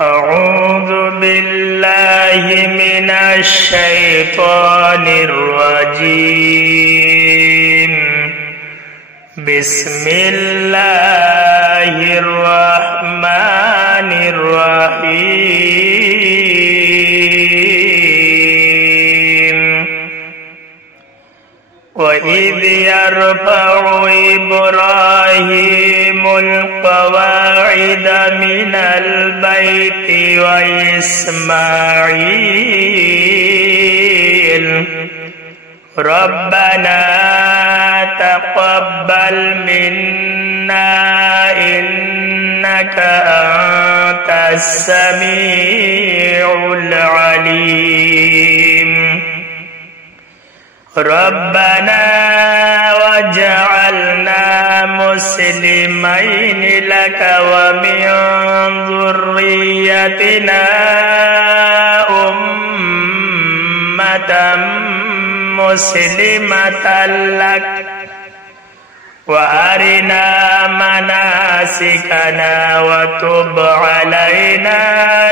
أعوذ بالله من الشيطان الرجيم بسم الله الرحمن الرحيم وإذ يرفع إبراهيم القواعد من البيت وإسماعيل ربنا تقبل منا إنك أنت السميع العليم ربنا وجعلنا مسلمين لك ومن ذريتنا أمة مسلمة لك وأرنا مناسكنا وتب علينا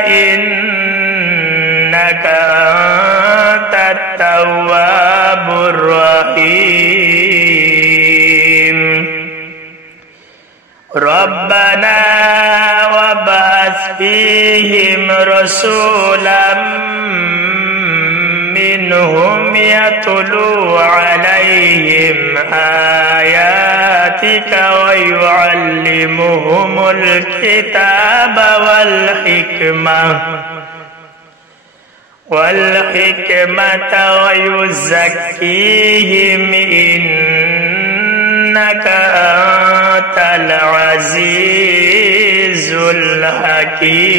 إنك أنت التواب الرحيم ربنا وابعث فيهم رسولا منهم يتلو عليهم آياتك ويعلمهم الكتاب والحكمة ويزكيهم إنك أنت العزيز الحكيم